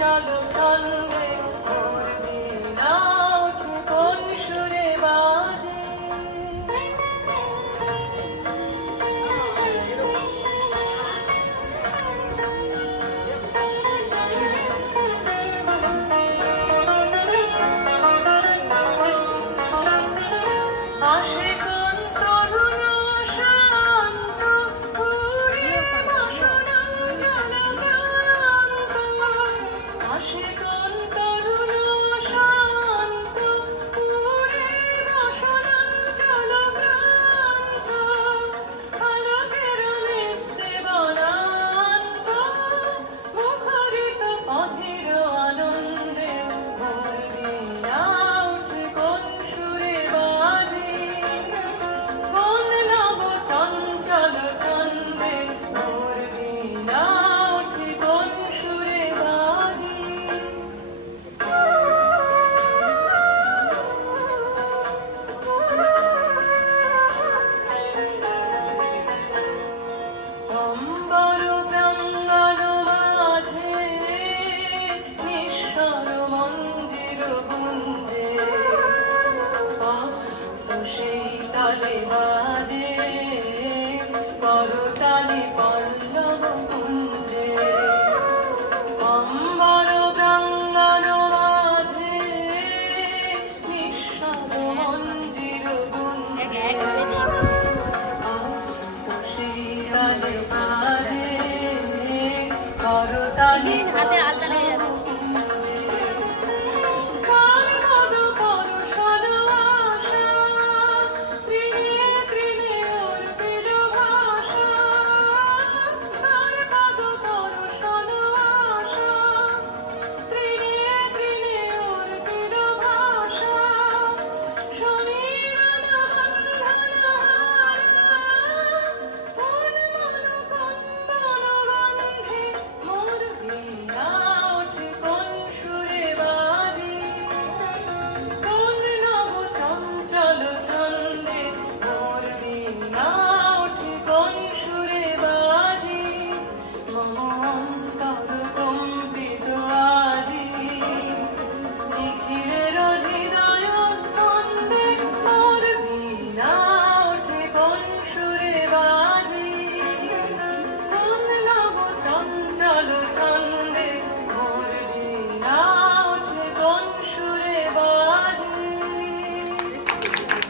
চলো ছন্দে মোর বীণা ওঠে কোন সুরে বাজে। আসে কোন তরুণ শান্ত পুরে বাসনাঞ্চল ক্লান্ত। আসে কোন তরুণ শান্ত পুরে বাসনাঞ্চল ক্লান্ত। আলোকের নৃত্যে বনান্ত মুখরিত পথের আনন্দে মোর বীণা ওঠে কোন সুরে বাজে। কোন নব চঞ্চল ছন্দে মোর বীণা ওঠে কোন সুরে বাজে। অম্বর প্রাঙ্গণ মাঝে নিঃস্বর মঞ্জির গুঞ্জে। অশ্রুত সেই তালে বাজে করতালি পল্লব কুঞ্জে। অম্বর প্রাঙ্গণ মাঝে নিঃস্বর মঞ্জির গুঞ্জে। অশ্রুত সেই তালে বাজে করতালি